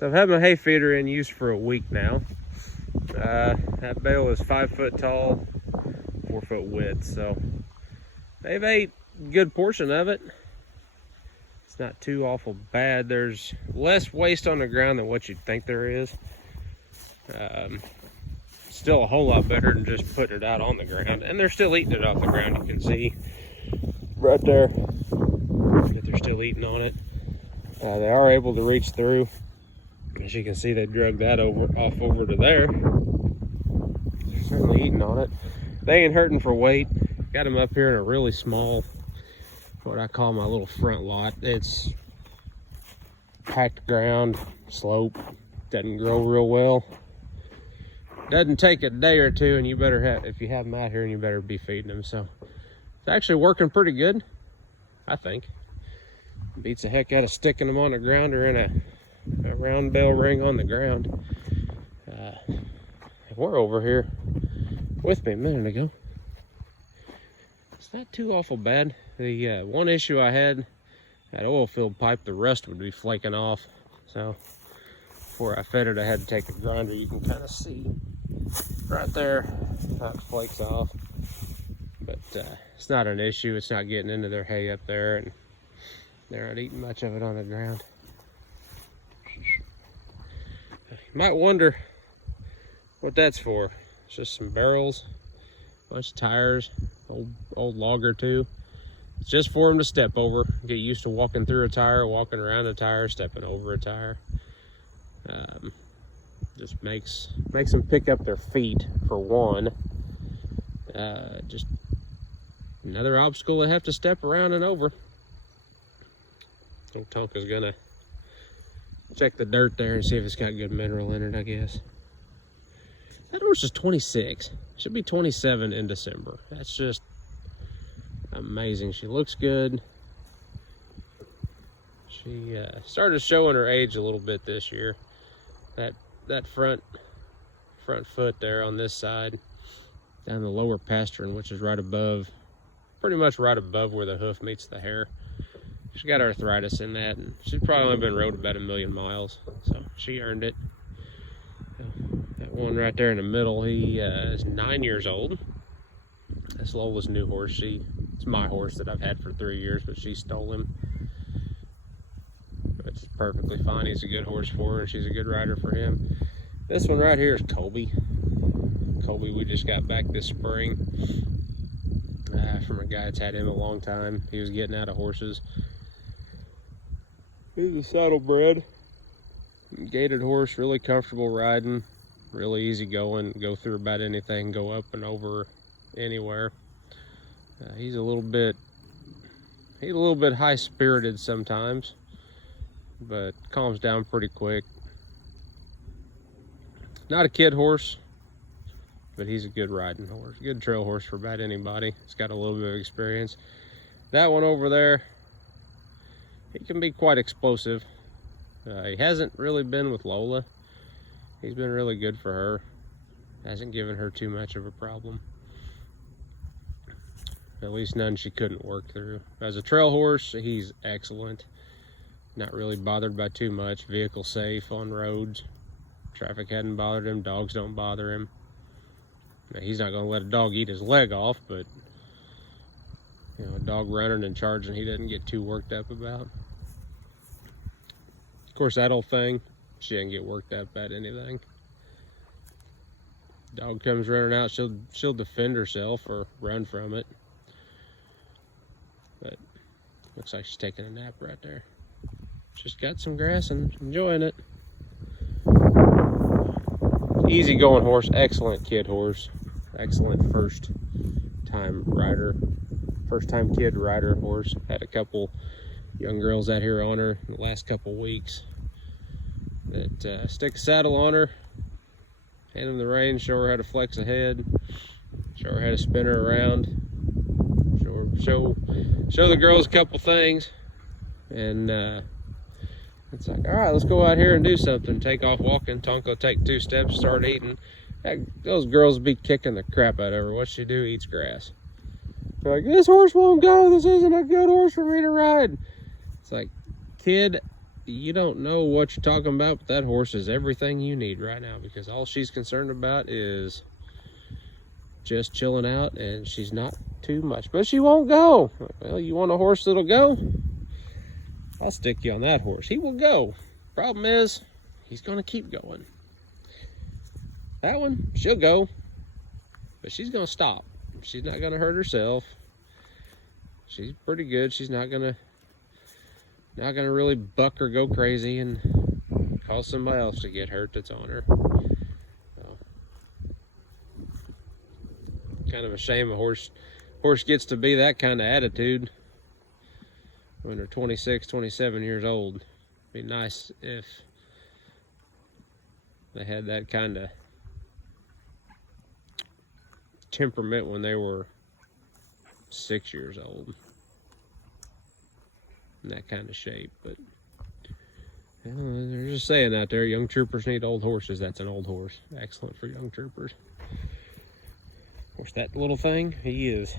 So I've had my hay feeder in use for a week now. That bale is 5 foot tall, 4 foot width, so they've ate a good portion of it. It's not too awful bad. There's less waste on the ground than what you'd think there is. Still a whole lot better than just putting it out on the ground, and they're still eating it off the ground. You can see right there that they're still eating on it. They are able to reach through. As you can see, they drug that off over to there. They're certainly eating on it. They ain't hurting for weight. Got them up here in a really small, what I call my little front lot. It's packed ground, slope, doesn't grow real well. Doesn't take a day or two, and you better have, if you have them out here, and you better be feeding them. So it's actually working pretty good, I think. Beats the heck out of sticking them on the ground or in a round bale ring on the ground. We're over here with me a minute ago. It's not too awful bad. The one issue I had, that oil filled pipe, the rust would be flaking off. So before I fed it, I had to take a grinder. You can kind of see right there how it flakes off. But it's not an issue. It's not getting into their hay up there, and they're not eating much of it on the ground. You might wonder what that's for. It's just some barrels, a bunch of tires, old log or two. It's just for them to step over, get used to walking through a tire, walking around a tire, stepping over a tire. Just makes them pick up their feet, for one. Just another obstacle they have to step around and over. Old Tonka's gonna check the dirt there and see if it's got good mineral in it, I guess. That horse is 26. Should be 27 in December. That's just amazing. She looks good. She started showing her age a little bit this year. That front foot there on this side, down the lower pastern, which is right above, pretty much right above where the hoof meets the hair. She's got arthritis in that, and she's probably only been rode about 1,000,000 miles, so she earned it. That one right there in the middle, he is 9 years old. That's Lola's new horse. It's my horse that I've had for 3 years, but she stole him. It's perfectly fine. He's a good horse for her, and she's a good rider for him. This one right here is Colby. Colby, we just got back this spring from a guy that's had him a long time. He was getting out of horses. He's a saddlebred, gated horse, really comfortable riding, really easy going, go through about anything, go up and over anywhere. He's a little bit high-spirited sometimes, but calms down pretty quick. Not a kid horse, but he's a good riding horse, good trail horse for about anybody. He's got a little bit of experience. That one over there, he can be quite explosive. He hasn't really been with Lola. He's been really good for her. Hasn't given her too much of a problem. At least none she couldn't work through. As a trail horse, he's excellent. Not really bothered by too much. Vehicle safe on roads. Traffic hadn't bothered him. Dogs don't bother him. Now, he's not going to let a dog eat his leg off, but you know, a dog running and charging, he doesn't get too worked up about. Of course, that old thing, she doesn't get worked up at anything. Dog comes running out, she'll defend herself or run from it. But looks like she's taking a nap right there. She's got some grass and enjoying it. Easy going horse, excellent kid horse, excellent first time kid rider horse. Had a couple young girls out here on her in the last couple weeks that stick a saddle on her, hand them the reins, show her how to flex a head, show her how to spin her around, show the girls a couple things, and it's like, all right, let's go out here and do something. Take off walking. Tonka take 2 steps, start eating. Those girls be kicking the crap out of her. What she do? Eats grass. They're like, this horse won't go. This isn't a good horse for me to ride. It's like, kid, you don't know what you're talking about, but that horse is everything you need right now, because all she's concerned about is just chilling out, and she's not too much, but she won't go. Well, you want a horse that'll go? I'll stick you on that horse. He will go. Problem is, he's going to keep going. That one, she'll go, but she's going to stop. She's not going to hurt herself. She's pretty good. She's not going to really buck or go crazy and cause somebody else to get hurt that's on her. So, kind of a shame a horse gets to be that kind of attitude when they're 26, 27 years old. It'd be nice if they had that kind of temperament when they were 6 years old, in that kind of shape. But you know, they're just saying out there, young troopers need old horses. That's an old horse. Excellent for young troopers. Of course, that little thing, he's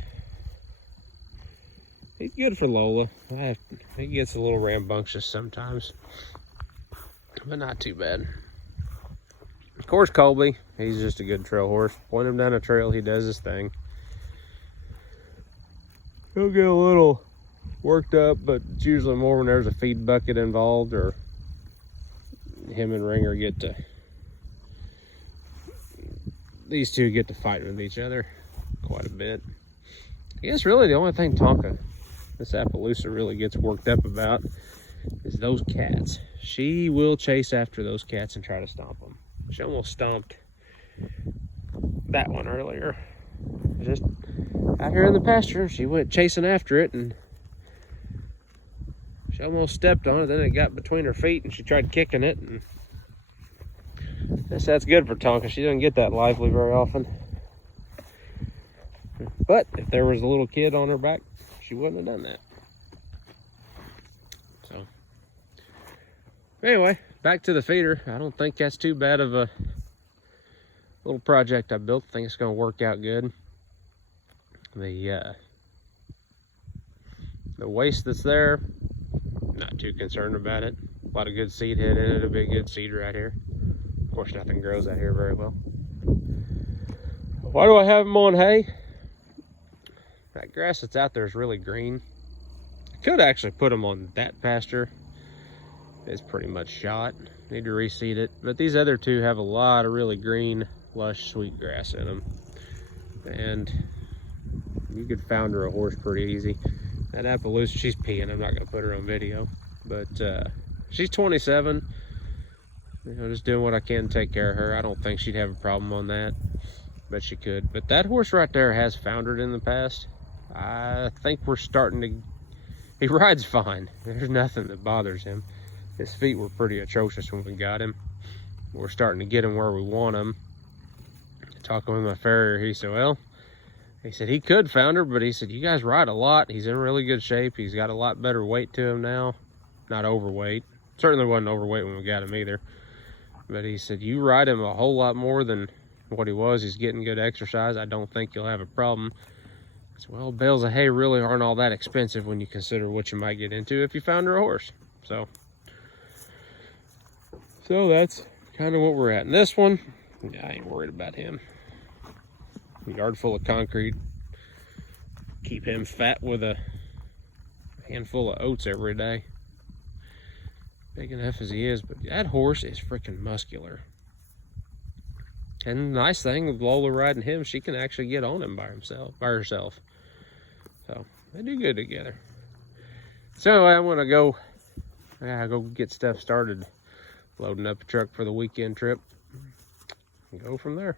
good for Lola. He gets a little rambunctious sometimes, but not too bad. Of course, Colby, he's just a good trail horse. Point him down a trail, he does his thing. He'll get a little worked up, but it's usually more when there's a feed bucket involved, or him and Ringer these two get to fight with each other quite a bit. I guess really the only thing Tonka, this Appaloosa, really gets worked up about is those cats. She will chase after those cats and try to stomp them. She almost stomped that one earlier. Just out here in the pasture, she went chasing after it, and she almost stepped on it. Then it got between her feet, and she tried kicking it. And I guess that's good for Tonka. She doesn't get that lively very often. But if there was a little kid on her back, she wouldn't have done that. So anyway, back to the feeder. I don't think that's too bad of a little project I built. I think it's going to work out good. The waste that's there, not too concerned about it. A lot of good seed head in it. It'll be a good seed right here. Of course, nothing grows out here very well. Why do I have them on hay? That grass that's out there is really green. I could actually put them on that pasture. It's pretty much shot. Need to reseed it. But these other two have a lot of really green, lush, sweet grass in them. And you could founder a horse pretty easy. That Appaloosa, she's peeing. I'm not going to put her on video. But she's 27. You know, just doing what I can to take care of her. I don't think she'd have a problem on that. But she could. But that horse right there has foundered in the past. I think we're starting to... He rides fine. There's nothing that bothers him. His feet were pretty atrocious when we got him. We're starting to get him where we want him. Talking with my farrier, he said, well, he said he could founder, but he said, you guys ride a lot. He's in really good shape. He's got a lot better weight to him now. Not overweight. Certainly wasn't overweight when we got him either. But he said, you ride him a whole lot more than what he was. He's getting good exercise. I don't think you'll have a problem. I said, well, bales of hay really aren't all that expensive when you consider what you might get into if you founder a horse. So that's kind of what we're at. And this one, I ain't worried about him. Yard full of concrete. Keep him fat with a handful of oats every day. Big enough as he is, but that horse is freaking muscular. And the nice thing with Lola riding him, she can actually get on him by herself. So they do good together. So anyway, I'm gonna go get stuff started, loading up a truck for the weekend trip, and go from there.